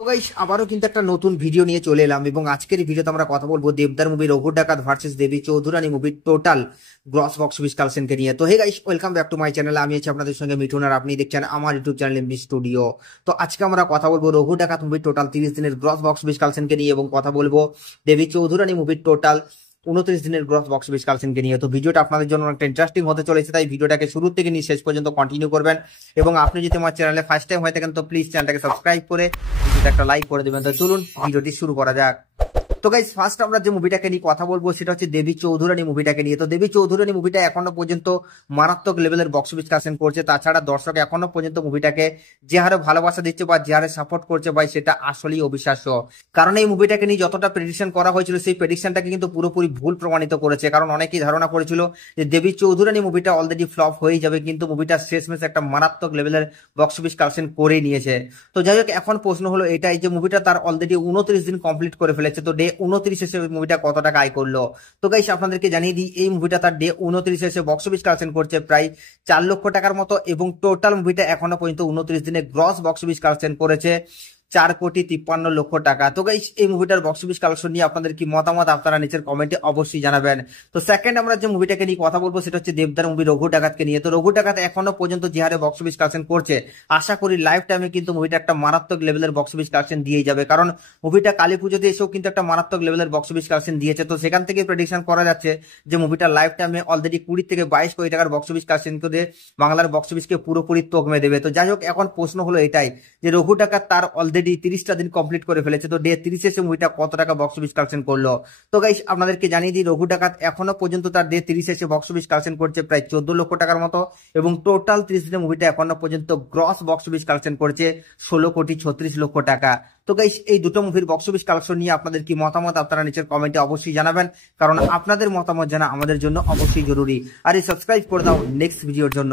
তো গাইস আবারও কিন্তু একটা নতুন ভিডিও নিয়ে চলে এলাম এবং আজকের এই ভিডিওতে আমরা কথা বলবো দেবদার মুভি রঘু ডাকাত ভার্সেস দেবী চৌধুরানী মুভির টোটাল গ্রস বক্স অফিস কালেকশনকে নিয়ে। তো hey guys, welcome back to my channel. আমি আছি আপনাদের সঙ্গে মিঠুন আর আপনি দেখছেন আমার ইউটিউব চ্যানেল এমবি স্টুডিও। তো আজকে আমরা কথা বলবো রঘু ডাকাত মুভির টোটাল 30 দিনের গ্রস বক্স অফিস কালেকশনকে নিয়ে এবং কথা বলবো দেবী চৌধুরানী মুভির টোটাল 29 দিনের গ্রস বক্স অফিস কালেকশনকে নিয়ে। তো ভিডিওটা আপনাদের জন্য অনেকটা ইন্টারেস্টিং হতে চলেছে, তাই ভিডিওটাকে শুরু থেকে নিয়ে শেষ পর্যন্ত কন্টিনিউ করবেন। এবং আপনি যদি আমার চ্যানেলে ফার্স্ট টাইম হয়ে থাকেন তো প্লিজ চ্যানেলটাকে সাবস্ক্রাইব করে ভিডিওটা একটা লাইক করে দেবেন। তো চলুন ভিডিওটি শুরু করা যাক। তো গাইস ফার্স্ট আমরা যে মুভিটাকে নিয়ে কথা বলবো সেটা হচ্ছে দেবী চৌধুরানী মুভিটাকে নিয়ে। তো দেবী চৌধুরানী মুভিটা এখনো পর্যন্ত মারাত্মক লেভেলের বক্স অফিস কালেকশন করছে। তাছাড়া দর্শক এখনো পর্যন্ত মুভিটাকে যে হারে ভালোবাসা দিচ্ছে বা যে হারে সাপোর্ট করছে ভাই, সেটা আসলেই অবিশ্বাস্য। কারণ এই মুভিটাকে নিয়ে যতটা প্রেডিকশন করা হয়েছিল সেই প্রেডিকশনটাকে কিন্তু পুরোপুরি ভুল প্রমাণিত করেছে। কারণ অনেকেই ধারণা করেছিল যে দেবী চৌধুরানী মুভিটা অলরেডি ফ্লপ হয়ে যাবে, কিন্তু মুভিটা শেষমেশ একটা মারাত্মক লেভেলের বক্স অফিস কালেকশন করে নিয়েছে। তো যাই হোক, এখন প্রশ্ন হলো এটাই যে মুভিটা তার অলরেডি 29 দিন কমপ্লিট করে ফেলেছে। তো ডে 29 এসে মুভিটা কত টাকা আয় করলো? তো গাইস আপনাদেরকে জানিয়ে দিই, এই মুভিটা তার ডে 29 এসে বক্স অফিস কালেকশন করছে প্রায় 4 লক্ষ টাকার মতো এবং টোটাল মুভিটা এখনো পর্যন্ত 29 দিনে গ্রস বক্স অফিস কালেকশন করেছে 4,53,00,000 টাকা। তো গাইস এই মুভিটার বক্স অফিস কালেকশন নিয়ে আপনাদের কি মতামত আপনারা নিচের কমেন্টে অবশ্যই জানাবেন। তো সেকেন্ড আমরা যে মুভিটাকে নিয়ে কথা বলবো সেটা হচ্ছে দেবদার মুভি রঘু ডাকাতকে নিয়ে। তো রঘু ডাকাত এখনো পর্যন্ত যে হারে বক্স অফিস কালেকশন করছে, আশা করি লাইফ টাইমে কিন্তু মুভিটা একটা মারাত্মক লেভেলের বক্স অফিস কালেকশন দিয়ে যাবে। কারণ মুভিটা কালী পুজোতে এসেও কিন্তু একটা মারাত্মক লেভেলের বক্স অফিস কালেকশন দিয়েছে। তো সেখান থেকে প্রেডিকশন করা যাচ্ছে যে মুভিটা লাইফ টাইমে অলরেডি 20 থেকে 22 কোটি টাকার বক্স অফিস কালেকশন করে বাংলার বক্স অফিসকে পুরোপুরি তকমে দেবে। তো যাই হোক, এখন প্রশ্ন হলো এটাই যে রঘু ডাকাত তার অলরেডি 30টা দিন কমপ্লিট করে ফেলেছে। তো ডে 30 এসে মুভিটা কত টাকা বক্স অফিস কালেকশন করলো? তো গাইস আপনাদেরকে জানিয়ে দিই, রঘু ডাকাত এখনো পর্যন্ত তার ডে 30 এসে বক্স অফিস কালেকশন করছে প্রায় 14 লক্ষ টাকার মতো এবং টোটাল 30 দিনে মুভিটা এখনো পর্যন্ত গ্রস বক্স অফিস কালেকশন করেছে 16,36,00,000 টাকা। তো গাইস এই দুটো মুভির বক্স অফিস কালেকশন নিয়ে আপনাদের কি মতামত আপনারা নিচের কমেন্টে অবশ্যই জানাবেন, কারণ আপনাদের মতামত জানা আমাদের জন্য অবশ্যই জরুরি। আর এই সাবস্ক্রাইব করে দাও নেক্সট ভিডিওর জন্য।